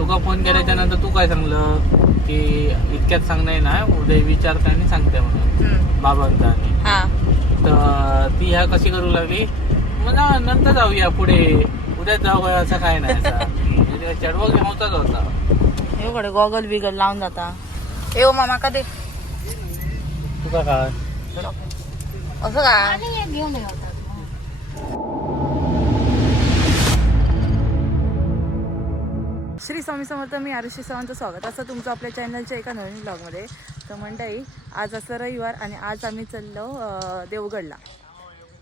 तुका phone केल्याच्या नंतर तू काय सांगलं की इतक्यात सांगणार ना, उद्या विचारता आणि सांगते म्हणून बाबांचा. हा तर ती ह्या कशी करू लागली, मग नंतर जाऊया पुढे, उद्याच जाऊया असं काय नाही. चढवा घ्यायचाच होता. एवढे गॉगल बिगल लावून जाता. येऊ मामा का दे तुका काय असं का. श्री स्वामी समर्थ. मी आरुषी सावंत. स्वागत असं तुमचं आपल्या चॅनलच्या एका नवीन ब्लॉगमध्ये. तर मंडळी, आज असं रविवार आणि आज आम्ही चाललो देवगडला.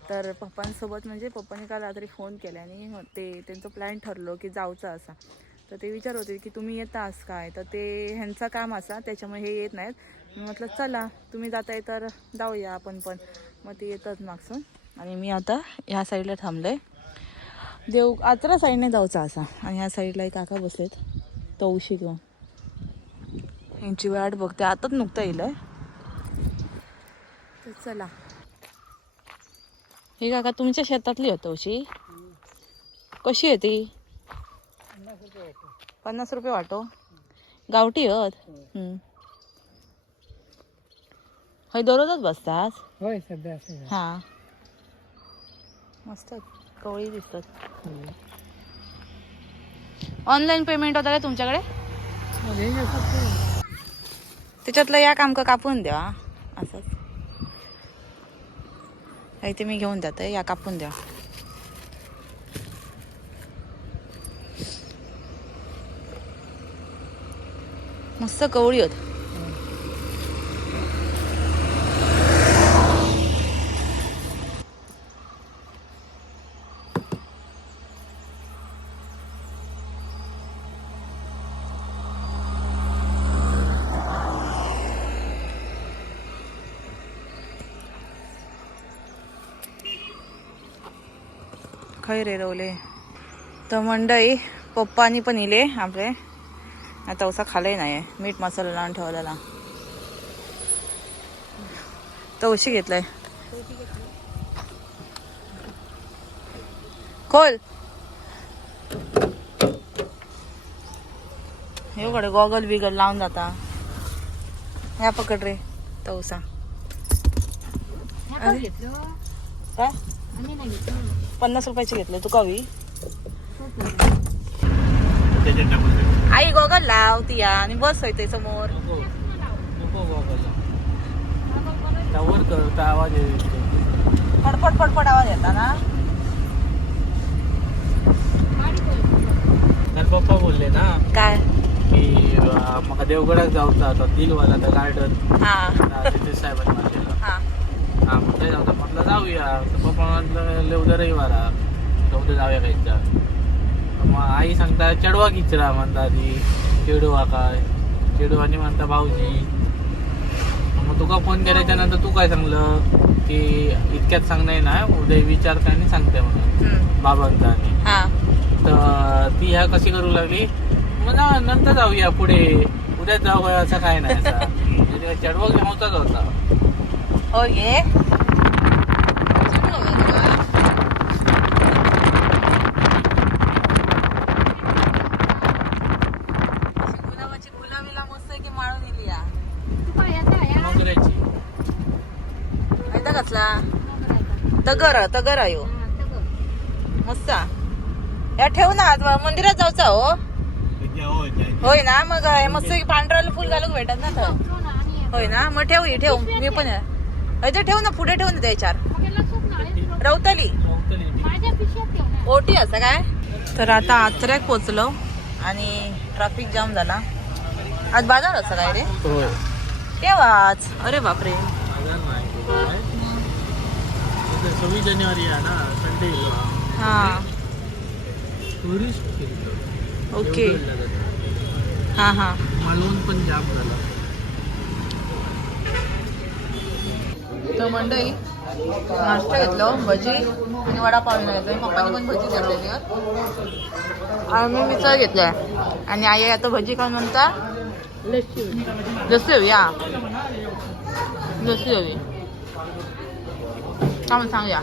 तर पप्पांसोबत, म्हणजे पप्पांनी काल रात्री फोन केला आणि ते त्यांचं प्लॅन ठरलो की जाऊचं असा. तर ते विचार होते की तुम्ही येतास काय, तर ते ह्यांचं काम असा त्याच्यामुळे हे येत नाहीत. मी म्हटलं चला तुम्ही जाताय तर जाऊया आपण पण. मग ते येतात मागसून आणि मी आता ह्या साईडला थांबलोय. देव आचरा साईडने जाऊचा असा. आणि ह्या साईडला एक काका बसलेत तवशी घेऊन. यांची वाट बघते, आताच नुकता येईल. तर चला. हे काका तुमच्या शेतातली होत तवशी. कशी आहे ती? 50 रुपये वाटो. गावठी होत. हय दररोजच बसतात. होय सध्या. हा मस्त कवळी दिसतात. ऑनलाईन पेमेंट होता काय तुमच्याकडे? त्याच्यातलं या काम का कापून द्या असंच. ते मी घेऊन जाते, या कापून द्या. मस्त कवळी होत. खै रे रवले. तर मंडई पप्पानी पण इले आपले. आता उसा खालाय नाही, मीठ मसाला लावून ठेवलेला. तवशी घेतलाय. खोल. एवढे गॉगल बिगल लावून जाता. या पकड रे तवसा. काय 50 रुपयाचे घेतले तू कवी. आई गॉगल लावती या आणि बस होते समोर. आवाज फडफड फडफड आवाज येता ना. तर पप्पा बोलले ना काय की मग देवगडात जाऊचा आता दिलवाला तर गार्डन. हा तिथे साहेबांनी मारलेलं. हा म्हटलं जाऊ, म्हटलं जाऊया. तर पप्पा म्हटलं उद्या रविवारा उद्या जाऊया खायचा. मग आई सांगता चढवा किचरा म्हणता ती. चेडवा काय चेडवानी म्हणता भाऊजी. मग तुका फोन केल्याच्या नंतर तू काय सांगलं की इतक्यात सांगणार ना, उद्या विचारता आणि सांगते म्हणून बाबांचा. हा तर ती ह्या कशी करू लागली, मग नंतर जाऊया पुढे, उद्याच जाऊया असं काय नाही. चढवा घ्यायचाच होता. हो ये गुलाबीला मस्त की माळून येईल या. मोगऱ्याची माहिती कसला तगर तगर आहे मस्त. या ठेव ना, आज मंदिरात जाऊचा हो. होय ना, मग मस्त पांढऱ्याला फुल घालून भेटत ना तर. होय ना, मग ठेव ठेव. मी पण ठेव ना, पुढे ठेव ना त्याच्यावर. रवतली ओटी असं काय. तर आता आचऱ्यात पोचलो आणि ट्रॅफिक जाम झाला. आज बाजार असं काय रे. तेव्हाच अरे बापरे. 26 जानेवारी आहे ना, संडे. हा टुरिस्ट ओके. हा हा मालवण पण जाम झाला. तर मंडई नाश्ता घेतलं, भजी आणि वडापाव घेतलं. पप्पानी पण भजी घेतलेली आणि मी मिसळ घेतलाय. आणि आई आता भजी खाऊन म्हणता लस्सी हवी. या लस्सी हवी का म्हणून सांगूया.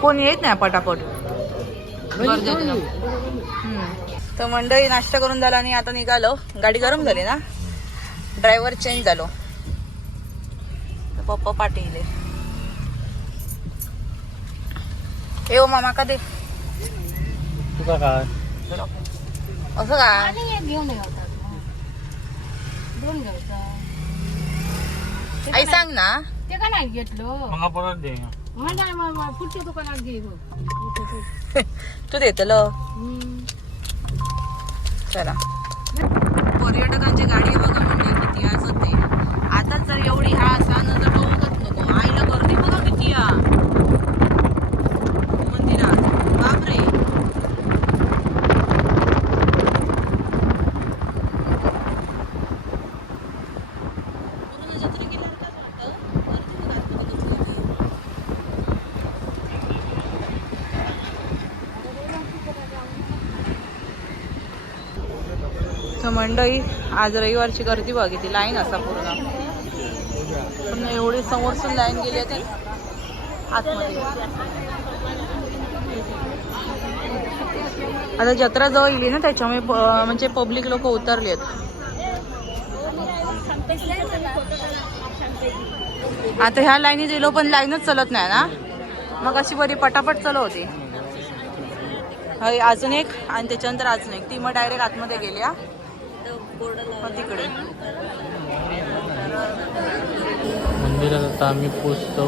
कोणी येत नाही पटापट गर्दी. तर मंडळी नाश्ता करून झाला आणि आता निघालो. गाडी गरम झाली ना, ड्रायव्हर चेंज झालो. तर पप्पा पाटील ए ओ मामा का दे तुका काय असं का घेऊन आई सांग ना. ते का नाही घेतलं मग परत दे. पुढच्या दुकानात घे तू देतल चला. पर्यटकांची गाडी बघा म्हणजे किती असत ते. आता जर एवढी हा असा न तर बघत नको. आईला गर्दी बघा किती या मंदिरात. बापरे. पूर्ण जत्रे गेल्यासारखंच वाटतं. गर्दी बघा आतमध्ये किती होती. तर मंडळी आज रविवारची गर्दी बघा किती. लाईन असा पूर्ण एवढी समोरसून लाईन गेली आहे आतमध्ये. आता जत्रा जवळ येईल ना त्याच्यामुळे म्हणजे पब्लिक लोक उतरले आहेत. आता ह्या लाईनीत गेलो पण लाईनच चलत नाही ना. मग अशी बरी पटापट चालू होती. अजून एक आणि त्याच्यानंतर अजून एक. ती मग डायरेक्ट आतमध्ये गेल्या तिकडे. मंदिरात आता आम्ही पोचतो.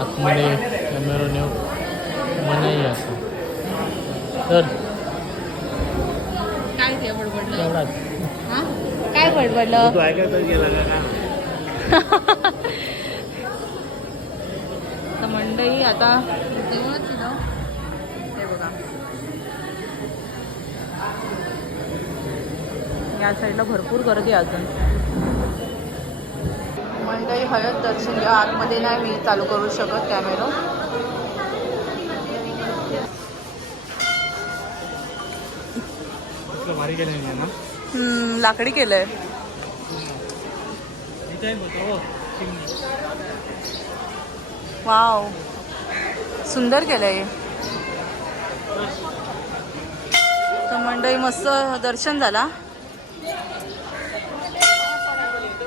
आतमध्ये कॅमेरा नेऊ मनाई असं. तर काय ते बडबडलं तेवढाच काय बडबडलं तू ऐकायला गेला का? तर मंडळी आता जेवणच ना. हे बघा या साईडला भरपूर गर्दी अजून. मंडळी हळद दर्शन घ्या. आतमध्ये नाही मी चालू करू शकत कॅमेरा. भारी केलं नाही ना. लाकडी केलंय. वाव सुंदर केलंय. तर मंडळी मस्त दर्शन झाला.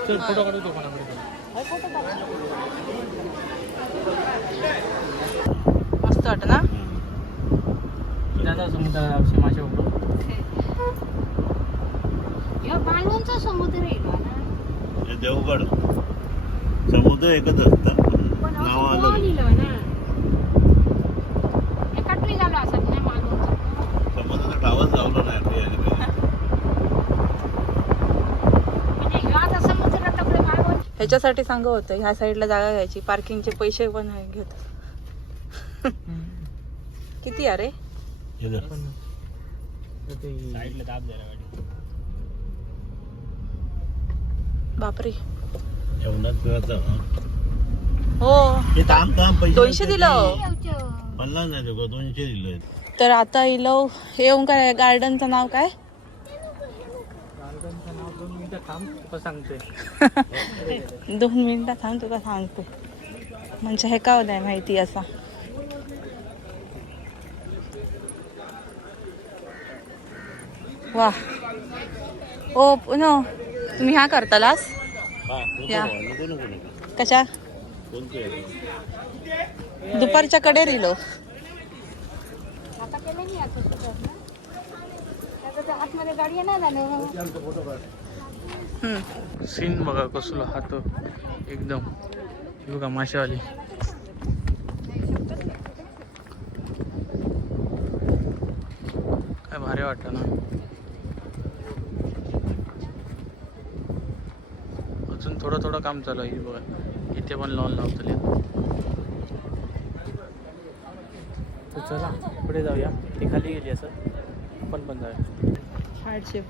फोटो काढू तो कोणाकडे. मस्त वाटत ना. दादा समुद्राशी मासे उडू. बाळवंचा समुद्र आहे ना. देवगड समुद्र एकच असतात. पण नाव असं आलं गोवा लिहिलं ना. एका ट्री झालं असत नाही मालवणचं. समुद्राचा डावच लावला नाही आपल्या याने कधी. म्हणजे ह्यो आता समुद्र टपले मालवण. ह्याच्यासाठी सांगत होतं ह्या साईडला जागा घ्यायची. पार्किंगचे पैसे पण घेत. किती अरे हे धर. साईडला दाब द्यायला गाडी. बापरे. जेवणात पिवायचं ना. हो हे थांब पैसे 200 दिलं. 50 नाही देऊ 200 दिले. तर आता इलो येऊन काय गार्डनचं नाव काय. गार्डनचं नाव 2 मिनिटं थांब तुका सांगते. 2 मिनिटं थांब तुला सांगतो. म्हणजे हे का नाही माहिती असा. वा ओ पुनो तुम्ही ह्या करतालास या कशा दुपारच्या कडे रिलो. आता केलं नाही आता सुद्धा ना. आता ते आतमध्ये गाडी येणार ना. सीन बघा कसला हात एकदम. बघा माशावाली. काय भारी वाटतं ना. अजून थोडं थोडं काम चालू आहे बघा. इथे पण लॉन लावतले. तर चला पुढे जाऊया. ती खाली गेली असं आपण पण जाऊया. हार्डशिप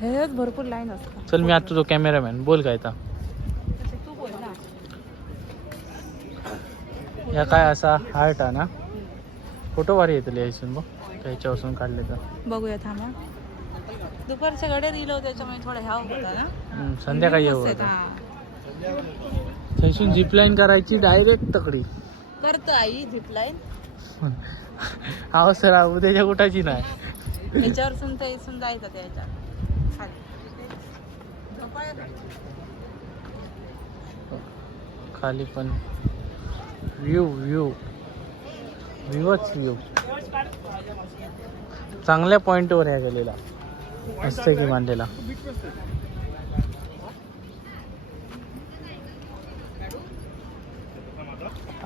ह्याच्यात भरपूर लाईन असतात. चल मी आता तुझा कॅमेरामॅन बोल काय आता. तू बोल ना. या काय असा हार्ट आहे ना. फोटो भारी येतले यायसून बघ त्याच्यापासून काढले तर. बघूया थांबा. दुपारच्या कडे रिलो त्याच्यामुळे थोडा ह्या होता ना. संध्याकाळी येऊ मस्त आता. आहेत, हा. थैसून झिप लाईन करायची डायरेक्ट तकडी. करतो आई झिपलाईन. अहो सर उद्याच्या कुठाची नाही. ह्याच्यावर सुनता इथून जायचं त्याच्या खाली खाली पण व्ह्यूच व्ह्यू चांगल्या पॉइंटवर आहे गेलेला मस्त की मांडलेला.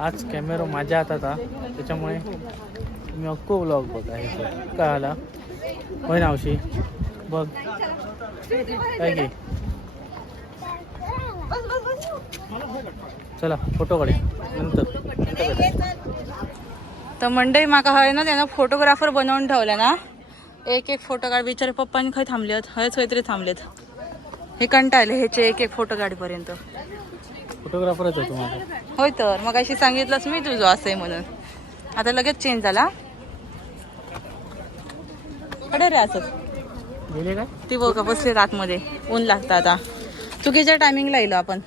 आज कॅमेरा माझ्या हातात हा त्याच्यामुळे मी अख्खो ब्लॉग बघा हे काय आला होय नावशी बघ काय की चला फोटो काढे नंतर. तर मंडई माका हय ना त्यांना फोटोग्राफर बनवून ठेवला ना एक फोटो काढ बिचारे पप्पानी खंय थांबलेत हयच खंय तरी थांबलेत हे कंटाळले ह्याचे एक फोटो काढीपर्यंत. फोटोग्राफरच आहे तुम्हाला होय तर मग अशी सांगितलंच मी तुझं असं आहे म्हणून आता लगेच चेंज झाला अडे रे असं गेले काय ती बघा बसले आतमध्ये ऊन लागतं आता चुकीच्या टायमिंगला येलो आपण.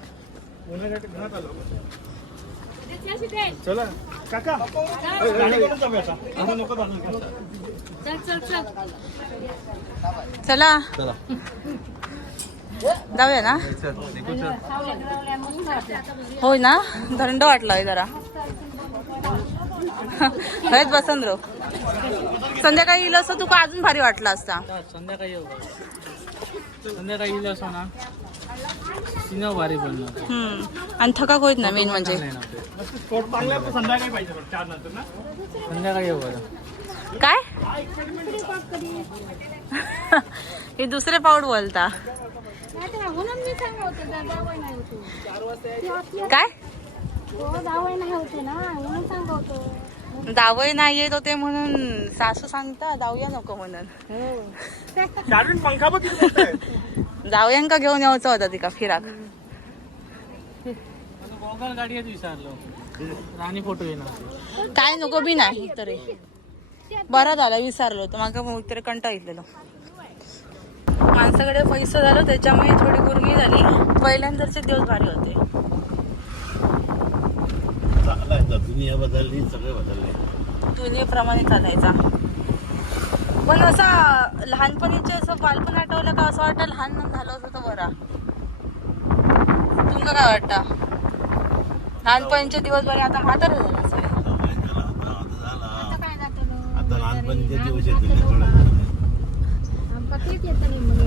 चला जाऊया ना होय ना थंड वाटलं जरा हयच बसंद्र संध्याकाळी येईल असं तुका अजून भारी वाटलं असता. संध्याकाळी येऊ संध्याकाळी येईल असं ना सिनेमा भारी बनणार आणि थकाक होत ना मेन म्हणजे संध्याकाळी येऊ बरं काय हे दुसरे पाऊड बोलता म्हणून मी सांगत होते जावई नाही होतो काय जावई नाही होते ना म्हणून सांगतो दावई नाही येत होते म्हणून सासू सांगता जाऊया नको म्हणून जाऊयांका घेऊन यायचं होता तिका फिराक गोगल गाडी विचारलो राणी फोटो येणार काय नको बी नाही तरी बरं झालं विसरलो होतं मागं तरी कंटा येतलेलो माणसाकडे पैसा झालं त्याच्यामुळे थोडी गुरमी झाली. पहिल्यांदाचे दिवस भारी होते. दुनिया बदलली सगळे बदलले दुनियेप्रमाणे चालायचा पण असा लहानपणीचे असं बालपण आठवलं का असं वाटतं लहान झालं असं तर बरा. तुमका काय वाटतं लहानपणीचे दिवस बरे आता म्हातारं झालं असं काय जातो आता लहानपणीचे दिवस येते पत्रिक येत म्हणे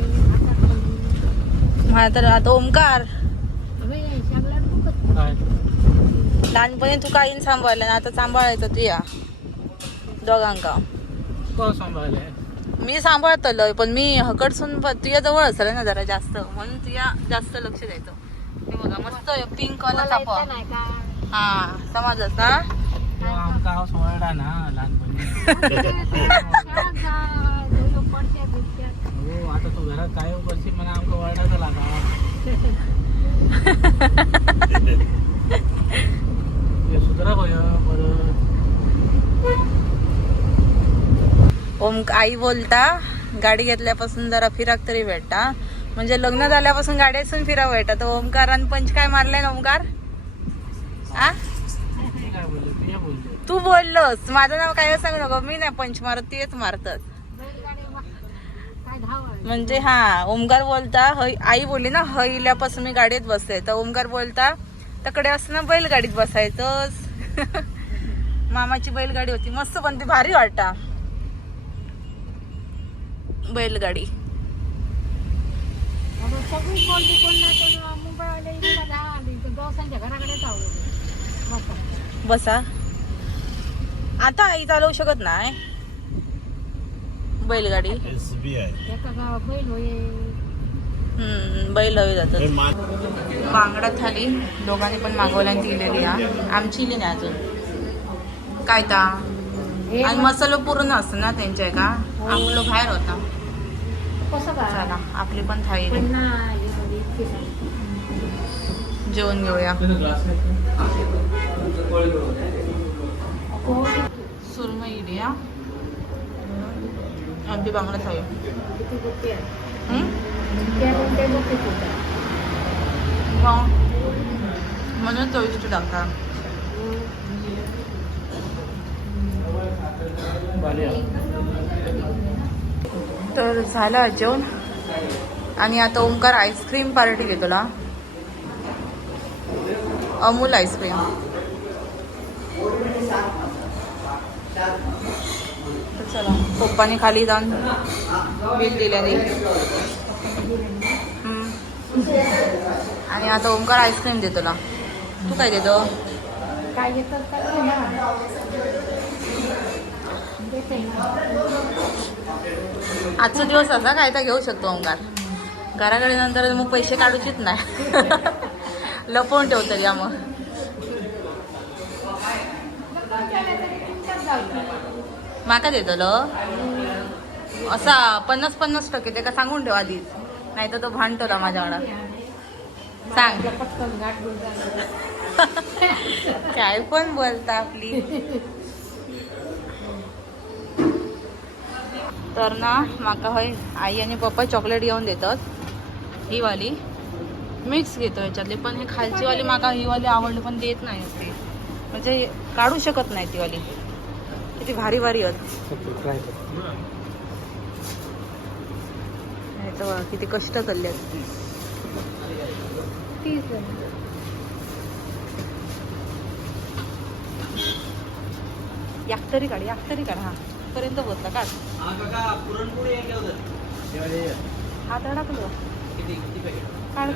म्हातारं आता ओमकार काय लहानपणी तू काही सांभाळलं ना आता सांभाळायचं तुया दोघांका कोण सांभाळले मी सांभाळतलोय पण मी हकडसून तुझ्या जवळ असेल ना जरा जास्त म्हणून तुझ्या जास्त लक्ष द्यायचं. हे बघा मस्त पिंक कलर चापा नाही का हा समजस ना आमचा हाऊस वळला ना लहानपणी हो आता तू घरात काय करशील मला आमका वळडाचा लागा सुधरा बरं ओम आई बोलता गाडी घेतल्यापासून जरा फिराक तरी भेटता म्हणजे लग्न झाल्यापासून गाडी असून फिरावं भेटा तर ओमकारान पंच काय मारलाय ना ओमकार आ काय बोललो तुझ्या बोललो तू बोललोस माझं नाव काय सांगू नको मी नाही पंच मारत तेच मारतात काय धाव म्हणजे हा ओमकार बोलता आई बोलली ना हईल्यापासून मी गाडीत बसते तर ओमकार बोलता तकडे असं ना बैलगाडीत बसायचंच मामाची बैलगाडी होती मस्त पण ती भारी वाटता बैलगाडी सगळी कोण नाही मुंबईवाले दोसांच्या घराकडे जाऊ बसा आता आई चालवू शकत नाही बैलगाडी SBI एका गावात बैल होय बैल हवे जातात. बांगडा थाली दोघांनी पण मागवल्या दिलेली आमची इली नाही अजून काय ता आणि मसाला पूर्ण असतं ना त्यांच्या का आपलं बाहेर होता कसं चला आपली पण थाळी पण नाही जेवण घेऊया. सुरमई इडी आमची बांगडा थाळी म्हणून चविष्ट टाकता. तर झालं आज जेवण आणि आता ओंकार आईस्क्रीम पार्टी घेतला. अमूल आईस्क्रीम. तर चला पप्पाने खाली जाऊन बिल दिल्याने. आणि आता ओंकार आईस्क्रीम देतो ना. तू काय देतो? काय घेतात काय ना आजचा दिवस असा काय तर घेऊ शकतो ओंकार. घराकडे नंतर मग पैसे काढूचीच नाही. लपवून ठेवतो या मग. माका देतलो असा 50-50% ते का सांगून ठेव आधीच, नाही तर तो भांडतो माझ्याकडं. सांग. पटकन गाठ काय पण बोलता आपली. तर ना माका होय आई आणि पप्पा चॉकलेट घेऊन देतात. ही वाली मिक्स घेतो याच्यातले, पण हे खालची वाली माका ही वाली आवडली पण देत नाही ते, म्हणजे काढू शकत नाही ती वाली. किती भारी भारी आहेत. तर किती कष्ट चालले आहेत. याक तरी काढ. हा पर्यंत बोलता काढ. हात अडकलो. काढ.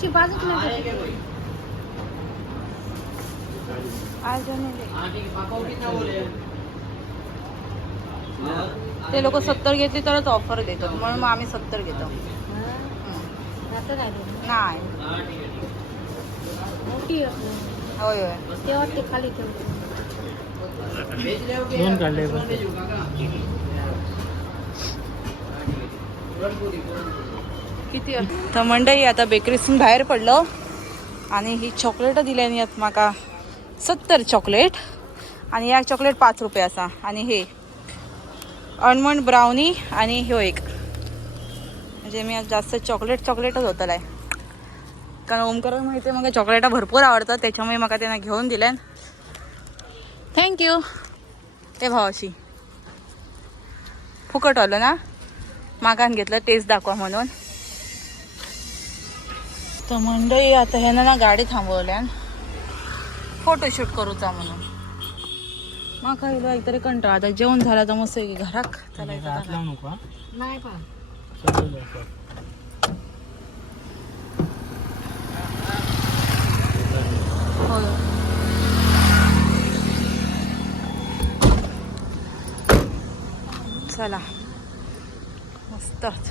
ती बाजूच नाही आज ते लोक 70 घेतली तरच ऑफर देतात, म्हणून मग आम्ही 70 घेतो. नाही मोठी होय ते वाटते खाली ठेवते. दोन काढले. किती तर मंडई आता बेकरीतून बाहेर पडलो आणि ही चॉकलेट दिल्यानी आहेत माका 70 चॉकलेट. आणि या चॉकलेट 5 रुपये असा. आणि हे आल्मंड ब्राउनी आणि ह्यो एक, म्हणजे मी आज जास्त चॉकलेटच होतलाय. कारण ओमकार माहिती आहे मग चॉकलेटा भरपूर आवडतात, त्याच्यामुळे मग त्यांना घेऊन दिल्या. थँक्यू. ते भावाशी फुकट आलं ना, मागान घेतलं टेस्ट दाखवा म्हणून. तर मंडई आता ह्यानं ना गाडी थांबवल्या फोटोशूट करूचा म्हणून. मग काही काहीतरी कंटाळा. आता जेवण झालं तर मस्त घराक चालायचं. नाही पा चला मस्तच.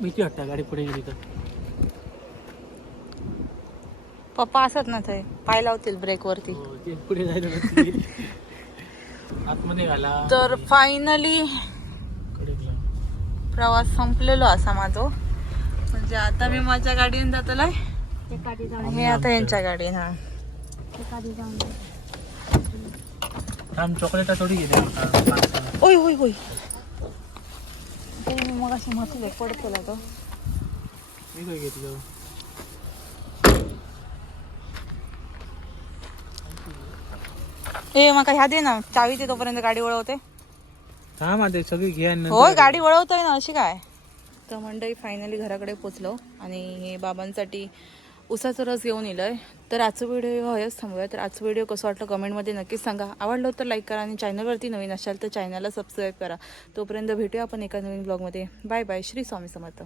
भीती वाटतं गाडी पुढे गेली तर. पप्पा असत ना ते पाय लावतील ब्रेक वरती. ते पुढे जायला आतमध्ये घाला. तर फायनली प्रवास संपलेलो असा माझो. म्हणजे आता मी माझ्या गाडीने जातलाय, एखादी जाऊन हे आता यांच्या गाडीने. हा एखादी जाऊन थांब चॉकलेट थोडी घेते. ओय होय होय ते मी मग अशी म्हटले पडतो तो. मी काय घेतलं. ए मका ह्या दे ना चावी, ते तोपर्यंत गाडी वळवते. हा माझे सगळी घ्या. होय गाडी वळवतोय ना अशी काय. तर मंडळी फायनली घराकडे पोचलो आणि हे बाबांसाठी उसाचा रस घेऊन येलोय. तर आजचा व्हिडिओ हयच थांबूया. तर आजचा व्हिडिओ कसं वाटलं कमेंटमध्ये नक्कीच सांगा. आवडलं तर लाईक करा आणि चॅनलवरती नवीन असाल तर चॅनलला सबस्क्राईब करा. तोपर्यंत भेटूया आपण एका नवीन ब्लॉगमध्ये. Bye bye. श्री स्वामी समर्थ.